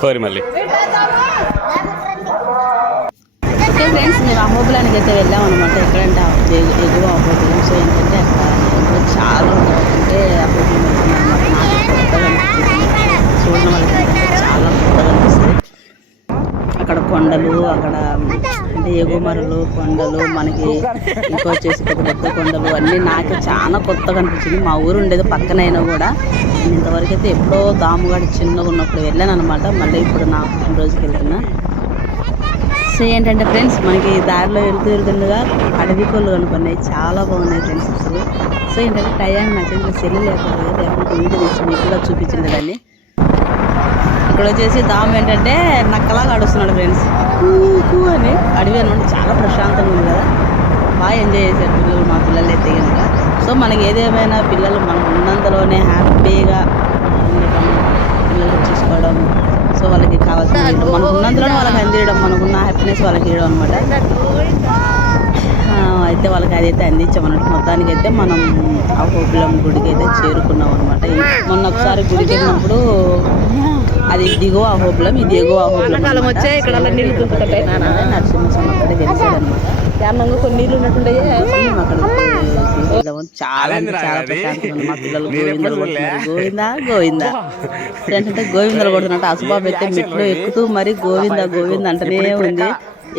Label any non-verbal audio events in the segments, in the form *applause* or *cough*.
కోరి మళ్ళీ. Okay friends మేము అహోబులానికి అయితే వెళ్ళాం అనమాట ఎక్కడంటే ఆ ఎగు- ఎగువ అహోబిలం సో ఏంటంటే అక్కడ చాలా ఉంటుంది అంటే అహోబిలం అనమాట చూడడం వాళ్ళకి చాలా కొత్తగా అనిపిస్తుంది. అక్కడ కొండలు అక్కడ అంటే ఎగుమరలు కొండలు మనకి ఇంకా వచ్చేసి పెద్ద పెద్ద కొండలు అన్నీ నాకే చాలా కొత్తగా అనిపించింది. మా ఊరు ఉండేది పక్కనైనా కూడా. నేను ఇంతవరకు అయితే ఎప్పుడో దాముగాడి చిన్నగా ఉన్నప్పుడు వెళ్ళాను అనమాట మళ్ళీ ఇప్పుడు నా రోజుకి వెళ్తున్నా. సో ఏంటంటే ఫ్రెండ్స్ మనకి దారిలో వెళ్తూ వెళ్తుండగా అడవి కోళ్ళు కనుకున్నాయి చాలా బాగున్నాయి ఫ్రెండ్స్ అసలు. సో ఏంటంటే టయానికి నా చేతిలో సెల్లు లేకపోతే లేకపోతే వీడియో తీసి మీకు కూడా చూపించింది దాన్ని. ఇక్కడ వచ్చేసి దామ్ ఏంటంటే నక్కలాగా అడుస్తున్నాడు ఫ్రెండ్స్. కూ కూ అని? అడవి అనమాట చాలా ప్రశాంతంగా ఉంది కదా. బాగా ఎంజాయ్ చేశారు పిల్లలు మా పిల్లలు అయితే కనుక సో మనకి ఏదేమైనా పిల్లలు మనం ఉన్నంతలోనే హ్యాపీగా ఉండటం పిల్లలు చూసుకోవడం సో వాళ్ళకి కావాల్సిన మనకు ఉన్నంతలోనే వాళ్ళకి అందియడం మనకున్న హ్యాపీనెస్ వాళ్ళకి ఇవ్వడం అనమాట. అయితే వాళ్ళకి అదైతే అందించామన్నట్టు మొత్తానికి అయితే మనం ఆ హోబిలం గుడికి అయితే చేరుకున్నాం అనమాట. మొన్న ఒకసారి గుడికి వెళ్ళినప్పుడు అది దిగువ అహోబిలం ఇది ఎగువ అహోబిలం వచ్చే ఇక్కడ నీళ్ళు దుంకుతుంటాయి. నరసింహస్వామి అక్కడే తెలిసాడు అనమాట కొన్ని నీళ్ళు ఉన్నట్టుండే అక్కడ చాలా చాలా ప్రశాంతంగా మా పిల్లలు గోవిందా? గోవిందా? ఏంటంటే గోవిందలు కొడుతున్నట్టు అసుబాబు అయితే మెట్లు ఎక్కుతూ మరి గోవింద గోవింద అంటనే ఉంది.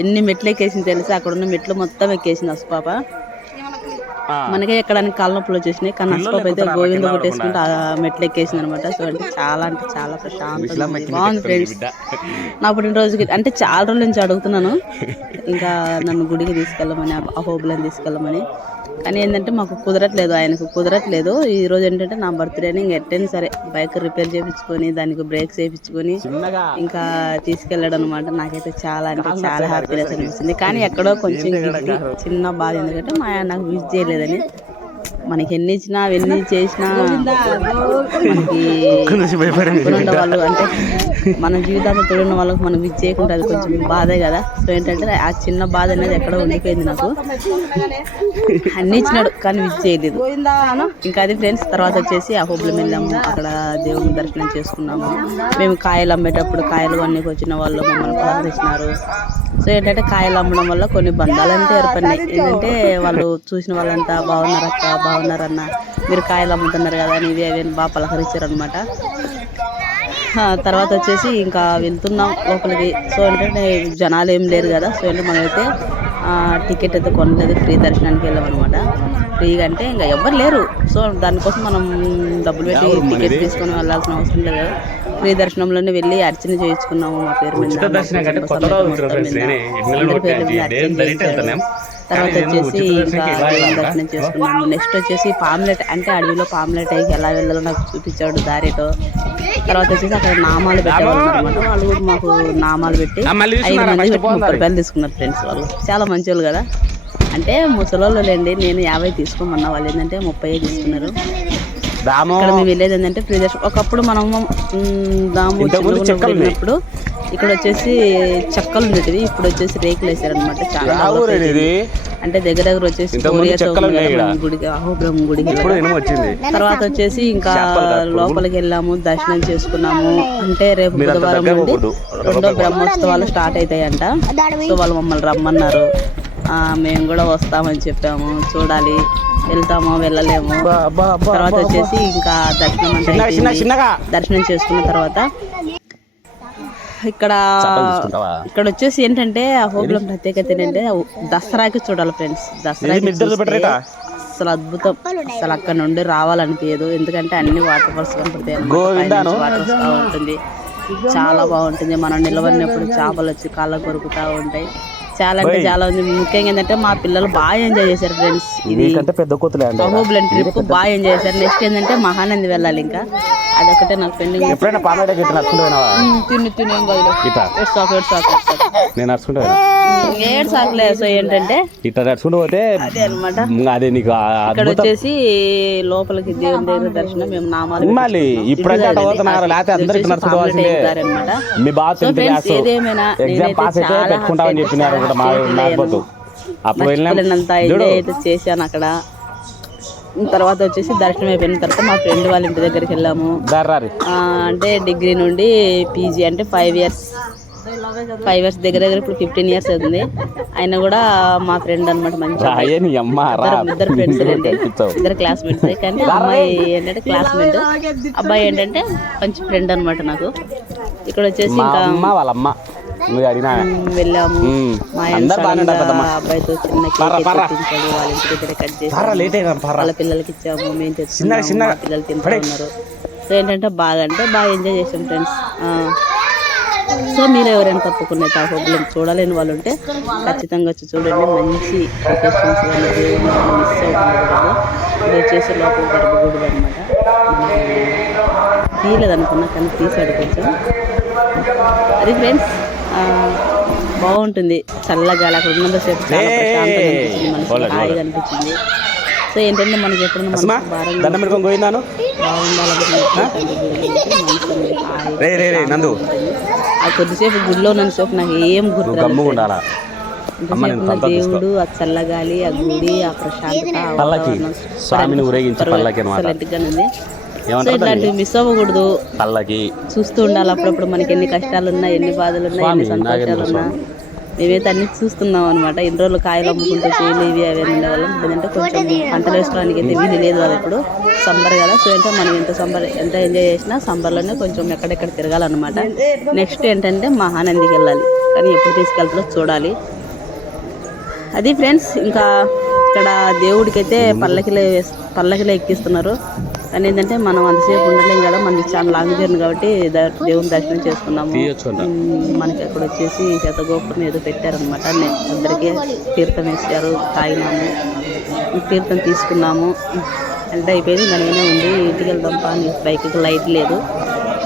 ఎన్ని మెట్లు ఎక్కేసింది తెలిసి? అక్కడ ఉన్న మెట్లు మొత్తం ఎక్కేసింది అసుపాప మనకే ఎక్కడానికి కాళ్ళ నొప్పులు వచ్చేసినాయి. కానీ అసుపాప అయితే గోవింద కొట్టేసుకుంటే ఆ మెట్లు ఎక్కేసింది అనమాట సో అంటే చాలా అంటే చాలా ప్రశాంతంగా. బాగుంది ఫ్రెండ్స్. నా పుట్టినరోజుకి అంటే చాలా రోజుల నుంచి అడుగుతున్నాను. ఇంకా నన్ను గుడికి తీసుకెళ్ళమని అహోబులని తీసుకెళ్ళమని. కానీ ఏంటంటే మాకు కుదరట్లేదు ఆయనకు కుదరట్లేదు. ఈ రోజు ఏంటంటే నా బర్త్డేని ఇంకా ఎట్టైనా సరే బైక్ రిపేర్ చేయించుకొని దానికి బ్రేక్స్ వేయించుకొని ఇంకా తీసుకెళ్ళడం అనమాట నాకైతే చాలా అంటే చాలా హ్యాపీనెస్ అనిపిస్తుంది. కానీ ఎక్కడో కొంచెం చిన్న బాధ ఎందుకంటే మా ఆయన నాకు విజ్ చేయలేదని. మనకి ఎన్ని ఇచ్చినా ఎన్ని చేసినా మనకి వాళ్ళు అంటే మన జీవితాంతం తోడున్న వాళ్ళకి మనం విజ్ చేయకుండా అది కొంచెం బాధే కదా. సో ఏంటంటే ఆ చిన్న బాధ అనేది ఎక్కడో ఉండిపోయింది నాకు. అన్ని ఇచ్చినాడు కానీ విజ్ చేయలేదు. ఇంకా అది ఫ్రెండ్స్ తర్వాత వచ్చేసి ఆ హోబులం వెళ్ళాము. అక్కడ దేవుని దర్శనం చేసుకున్నాము. మేము కాయలు అమ్మేటప్పుడు కాయలు అన్నీ వచ్చిన వాళ్ళు మమ్మల్ని పలకరించినారు. సో ఏంటంటే కాయలు అమ్మడం వల్ల కొన్ని బంధాలు అంటే ఏర్పడినాయి. ఏంటంటే వాళ్ళు చూసిన వాళ్ళంతా బాగున్నారక్క బాగున్నారన్న. మీరు కాయలు అమ్ముతున్నారు కదా అని ఇవి అవి బాగా పలకరించారు అనమాట తర్వాత వచ్చేసి ఇంకా వెళ్తున్నాం లోపలికి. సో ఏంటంటే జనాలు ఏం లేరు కదా. సో అంటే మనమైతే టికెట్ అయితే కొనలేదు. ఫ్రీ దర్శనానికి వెళ్ళాం అనమాట ఫ్రీగా అంటే ఇంకా ఎవ్వరు లేరు. సో దానికోసం మనం డబ్బులు పెట్టి టికెట్ తీసుకొని వెళ్ళాల్సిన అవసరం లేదు. ఫ్రీ దర్శనంలోనే వెళ్ళి అర్చన చేయించుకున్నాము. మా పేరు మీద అర్చన తర్వాత వచ్చేసి ఇంకా? దర్శనం చేసుకున్నాము నెక్స్ట్ వచ్చేసి పామ్లెట్. అంటే అడవిలో పామ్లెట్ అయ్యి ఎలా వెళ్ళాలో నాకు చూపించాడు దారితో. తర్వాత వచ్చేసి అక్కడ నామాలు పెట్టేవాళ్ళు అనమాట వాళ్ళు కూడా మాకు నామాలు పెట్టి ఆ, మళ్ళీ ఐదు? మంది పెట్టి ముప్పై రూపాయలు తీసుకున్నారు ఫ్రెండ్స్ వాళ్ళు. చాలా మంచి వాళ్ళు కదా. అంటే ముసలోళ్ళు లేండి నేను యాభై తీసుకోమన్నా. వాళ్ళు ఏంటంటే ముప్పై తీసుకున్నారు. రామో? ఇక్కడ మేము వెళ్ళేది ఏంటంటే ఫ్రీ దర్శనం ఒకప్పుడు మనం మ్, దాము ఇంతకుముందు ఇక్కడ వచ్చేసి చెక్కలు ఉండేటివి. ఇప్పుడు వచ్చేసి రేకులు వేసారనమాట చాలా అంటే దగ్గర దగ్గర వచ్చేసి గుడికి అహోబిలం గుడికి తర్వాత వచ్చేసి ఇంకా. లోపలికి వెళ్ళాము దర్శనం చేసుకున్నాము. అంటే రేపు బుధవారం నుండి. రెండో బ్రహ్మోత్సవాలు స్టార్ట్ అవుతాయంట సో వాళ్ళు మమ్మల్ని రమ్మన్నారు. ఆ, మేము కూడా వస్తామని చెప్పాము. చూడాలి. వెళ్తామో వెళ్ళలేము? తర్వాత వచ్చేసి ఇంకా దర్శనం దర్శనం చేసుకున్న తర్వాత ఇక్కడ? ఇక్కడ వచ్చేసి ఏంటంటే ఆ హోబులం ప్రత్యేకత ఏంటంటే దసరాకి చూడాలి ఫ్రెండ్స్. దసరాకి పెట్టరేట? అసలు అద్భుతం. అసలు అక్కడ నుండి రావాలనిపించదు ఎందుకంటే అన్ని వాటర్ ఫాల్స్ కనపడతాయి వాటర్ ఉంటుంది. చాలా బాగుంటుంది. మనం నిలబడినప్పుడు చేపలు వచ్చి కాళ్ళ కొరుకుతా ఉంటాయి. చాలా అంటే చాలా ఉంది. ముఖ్యంగా ఏంటంటే మా పిల్లలు బాగా ఎంజాయ్ చేశారు ఫ్రెండ్స్ ఇది పెద్ద అహోబులం ట్రిప్ బాగా ఎంజాయ్ చేశారు. నెక్స్ట్ ఏంటంటే మహానంది వెళ్ళాలి ఇంకా. అదొకటే నాకు పెండింగ్ ఎప్పుడైనా తిని తిని. నేను నడుచుకుంటూ ఏడు సాకులే సో ఏంటంటే? ఇట్లా నడుచుకుంటూ పోతే అదే నీకు ఇక్కడ వచ్చేసి లోపలికి దేవుని దగ్గర దర్శనం మేము నామాలు మళ్ళీ ఇప్పుడంటే అట్లా పోతున్నారు లేకపోతే పోవాల్సిందే. మీ బాగా ఏదేమైనా ఎగ్జామ్ పాస్ అయితే పెట్టుకుంటామని చెప్పినారు కూడా మా నాకపోతు. అప్పుడు వెళ్ళినాం. మర్చిపోలేనంత ఎంజాయ్ అయితే చేశాను అక్కడ. తర్వాత వచ్చేసి దర్శనం అయిపోయిన తర్వాత మా ఫ్రెండ్ వాళ్ళ ఇంటి దగ్గరికి వెళ్ళాము. అంటే డిగ్రీ నుండి పీజీ అంటే ఫైవ్ ఇయర్స్ ఫైవ్ ఇయర్స్ దగ్గర దగ్గర ఇప్పుడు ఫిఫ్టీన్ ఇయర్స్ అవుతుంది. ఆయన కూడా మా ఫ్రెండ్ అనమాట మంచి ఇద్దరు- ఫ్రెండ్స్ ఇద్దరు *laughs* క్లాస్మేట్స్ కానీ అమ్మాయి ఏంటంటే క్లాస్మేట్ అబ్బాయి ఏంటంటే మంచి ఫ్రెండ్ అనమాట నాకు. ఇక్కడ వచ్చేసి ఇంకా అమ్మ వాళ్ళ అమ్మ. వెళ్ళాము. మా. అబ్బాయితో చిన్న కేక్. తెప్పించాడు వాళ్ళ ఇంటి దగ్గర కట్ చేసి వాళ్ళ పిల్లలకి ఇచ్చాము. మేము తెచ్చుకున్నాము పిల్లలు తింటూ పడే. ఉన్నారు? సో ఏంటంటే బాగా అంటే బాగా ఎంజాయ్ చేసాం ఫ్రెండ్స్ సో మీరు ఎవరైనా తప్పకుండా ఆ హోటల్ చూడలేని వాళ్ళు ఉంటే ఖచ్చితంగా వచ్చి చూడండి. మంచి లొకేషన్స్ కానీ మిస్ అవుతుంది ఇది వచ్చేసి లోపల గర్భగుడి అనమాట తీయలేదనుకున్నా కానీ తీసాడు కొంచెం. అది ఫ్రెండ్స్ బాగుంటుంది. చల్లగా అక్కడ ఉన్నంతసేపు చాలా ప్రశాంతంగా అనిపించింది మనసు హాయిగా అనిపించింది. సో ఏంటంటే మనకి ఎప్పుడైనా అసమా మనసు భారంగా దండం పెట్టుకొని పోయిందాను? బాగుండాలనుకున్నప్పుడు *laughs* రే రే రే నందు. ఆ కొద్దిసేపు గుడిలో ఉన్నంతసేపు నాకు ఏం గుర్తు గమ్ముగా ఉండాలా? దేవుడు ఆ చల్లగాలి ఆ గుడి ఆ ప్రశాంతత పల్లకి. స్వామిని ఊరేగించి పల్లకి అనమాట ఇట్లాంటివి మిస్ అవ్వకూడదు. పల్లకి. చూస్తూ ఉండాలి అప్పుడప్పుడు మనకి ఎన్ని కష్టాలు ఉన్నా ఎన్ని బాధలు ఉన్నా ఎన్ని స్వామి, సంతోషాలు నాగేంద్ర ఉన్నా మేమైతే అన్ని చూస్తున్నాం అనమాట ఇన్ని రోజులు కాయలు అమ్ముకుంటూ చేయలు ఇవి అవి అని ఉండేవాళ్ళం. ఇప్పుడంటే కొంచెం పంటలు వేసుకోవడానికి అయితే వీలు లేదు వాళ్ళు ఇప్పుడు. సమ్మర్ కదా సో ఏంటంటే మనం ఎంత సమ్మర్ ఎంత ఎంజాయ్ చేసినా సమ్మర్లోనే కొంచెం ఎక్కడెక్కడ తిరగాలన్నమాట. నెక్స్ట్ ఏంటంటే మహానందికి వెళ్ళాలి. కానీ ఎప్పుడు తీసుకెళ్తారో చూడాలి. అది ఫ్రెండ్స్ ఇంకా ఇక్కడ దేవుడికి అయితే పల్లకిలో వేస్- పల్లకిలో ఎక్కిస్తున్నారు. కానీ ఏంటంటే మనం అంతసేపు ఉండలేం కదా మనకి చాలా లాంగ్ జర్నీ కాబట్టి దేవుని దర్శనం చేసుకున్నాము మనకి అక్కడ వచ్చేసి శతగోపురం ఏదో పెట్టారనమాట అందరికీ తీర్థం వేసారు తాగినాము. తీర్థం తీసుకున్నాము. అంటే అయిపోయింది దానినే ఉంది ఇంటికి వెళ్దాం పా నీ బైక్కి లైట్ లేదు.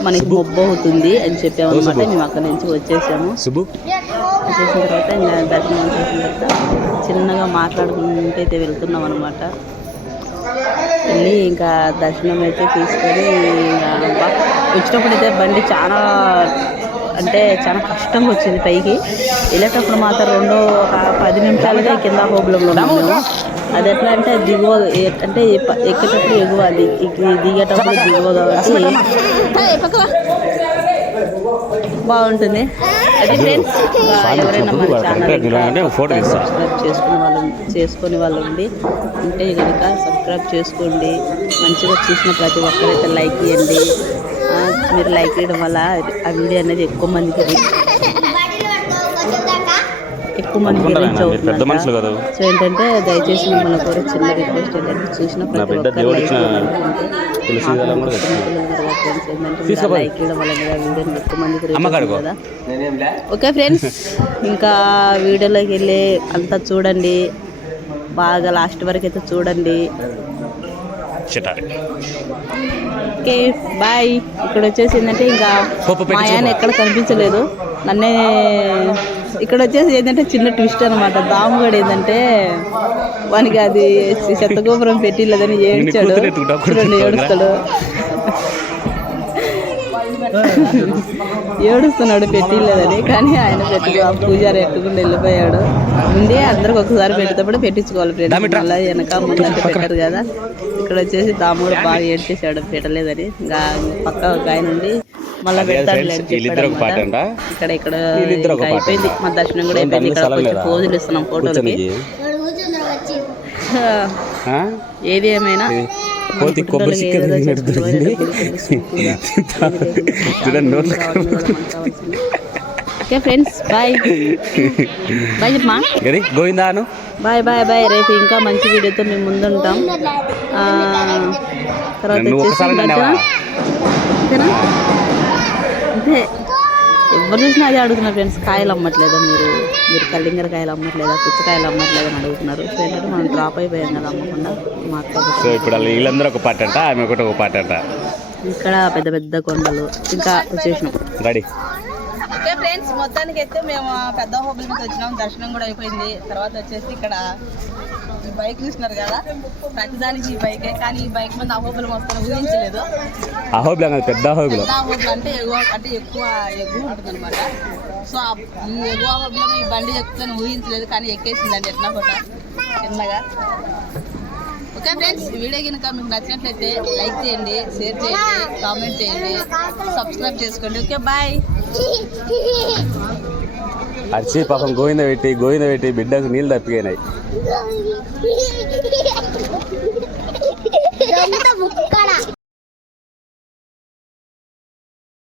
మనకి మొబ్బు అవుతుంది అని చెప్పామన్నమాట. మేము అక్కడ నుంచి వచ్చేసాము. చేసిన తర్వాత ఇంకా దర్శనం చేసిన తర్వాత చిన్నగా మాట్లాడుకుంటూ అయితే వెళ్తున్నాం అనమాట వెళ్ళి ఇంకా దర్శనం అయితే తీసుకొని ఇంకా అయితే బండి చాలా అంటే చాలా కష్టంగా వచ్చింది పైకి. వెళ్ళేటప్పుడు మాత్రం రెండు ఒక పది నిమిషాలుగా కింద హోబ్లంలో ఉన్నాము అది ఎట్లా అంటే దిగువ అంటే ఎక్కేటప్పుడు ఎగువ దిగేటప్పుడు దిగువ కాబట్టి బాగుంటుంది. అది ఫ్రెండ్స్ ఎవరైనా మన ఛానల్ అంటే ఫోటో తీస్తా సబ్స్క్రైబ్ చేసుకునే వాళ్ళు చేసుకునే వాళ్ళు ఉండి ఉంటే కనుక సబ్స్క్రైబ్ చేసుకోండి. మంచిగా చూసిన ప్రతి ఒక్కరైతే లైక్ ఇవ్వండి ఆ, మీరు లైక్ చేయడం వల్ల ఆ వీడియో అనేది ఎక్కువ మందికి ఎక్కువ మందికి రీచ్ అవుతుంది కదా. సో ఏంటంటే దయచేసి మిమ్మల్ని కోరే చిన్న రిక్వెస్ట్ ఏంటంటే చూసిన ప్రతి ఒక్కరు లైక్ తులసి దళం కూడా ఓకే ఫ్రెండ్స్ ఇంకా వీడియోలోకి వెళ్ళి అంతా చూడండి. బాగా లాస్ట్ వరకు అయితే చూడండి. చిటారి ఓకే బాయ్. ఇక్కడ వచ్చేసి ఏంటంటే ఇంకా మా ఆయన ఎక్కడ కనిపించలేదు. నన్నే ఇక్కడ వచ్చేసి ఏంటంటే చిన్న ట్విస్ట్ అనమాట దాముగడు ఏంటంటే వానికి అది చెత్తగోపురం పెట్టిలేదని ఏడ్చాడు. ఏడుస్తాడు. ఏడుస్తున్నాడు పెట్టిలేదని కానీ ఆయన పెట్టి ఆ పూజారి ఎట్టుకుంటూ వెళ్ళిపోయాడు. ఉండి అందరికి ఒకసారి పెట్టేటప్పుడు పెట్టించుకోవాలి ఫ్రెండ్స్. మళ్ళీ వెనక ముందంటే పెట్టారు కదా. ఇక్కడ వచ్చేసి దాముడు బాగా ఏడ్చేసాడు పెట్టలేదని. ఇంకా పక్క ఒక ఆయన ఉండి మళ్ళీ పెడతాడు పాట ఇక్కడ ఇక్కడ అయిపోయింది. మా దర్శనం కూడా అయిపోయింది ఇక్కడ కొంచెం? పోజులు ఇస్తున్నాం ఫోటోలకి? ఏది ఏమైనా? కోతి మన కొబ్బరి ఏదేదో తిన్నట్టు దొరికింది. చూడండి నోట్లో. Okay friends bye. బాయ్ చెప్పమా గది గోవిందాను? Bye bye bye. రేపు ఇంకా మంచి వీడియోతో మేము ముందుంటాం. తర్వాత వచ్చేసి? అంతేనా అంతే ఎవరు చూసినా అదే అడుగుతున్నారు ఫ్రెండ్స్. కాయలు అమ్మట్లేదా మీరు? మీరు కలింగర కాయలు అమ్మట్లేదా? పుచ్చకాయలు అమ్మట్లేదా అని అడుగుతున్నారు. సో ఏంటంటే మనం డ్రాప్ అయిపోయాం కదా అమ్మకుండా మా సో ఇప్పుడు వాళ్ళు వీళ్ళందరూ ఒక పాట అంట ఆమె ఒకటి ఒక పాట అంట. ఇక్కడ పెద్ద పెద్ద కొండలు. ఇంకా వచ్చేసినాం. రెడీ? ఓకే ఫ్రెండ్స్ మొత్తానికి అయితే మేము పెద్ద హోబుల్ మీద వచ్చినాం. దర్శనం కూడా అయిపోయింది. తర్వాత వచ్చేసి ఇక్కడ ఈ బైక్ చూసినారు కదా? ప్రతిదానికి ఈ బైకే కానీ ఈ బైక్ మీద అహోబులం వస్తాను ఊహించలేదు. అహోబిలం పెద్ద అహోబిలం. పెద్ద అహోబులం అంటే ఎగువ అంటే ఎక్కువ ఎగువ ఉంటుంది అనమాట సో ఎగువ అహోబిలం ఈ బండి ఎక్కుతాను ఊహించలేదు కానీ ఎక్కేసిందండి ఎట్లా పూట చిన్నగా. ఓకే ఫ్రెండ్స్ వీడియో కనుక మీకు నచ్చినట్లయితే లైక్ చేయండి షేర్ చేయండి కామెంట్ చేయండి సబ్స్క్రైబ్ చేసుకోండి. Okay bye. అరిచి పాపం గోవింద పెట్టి గోవింద పెట్టి బిడ్డకు నీళ్ళు తప్పిపోయినాయి.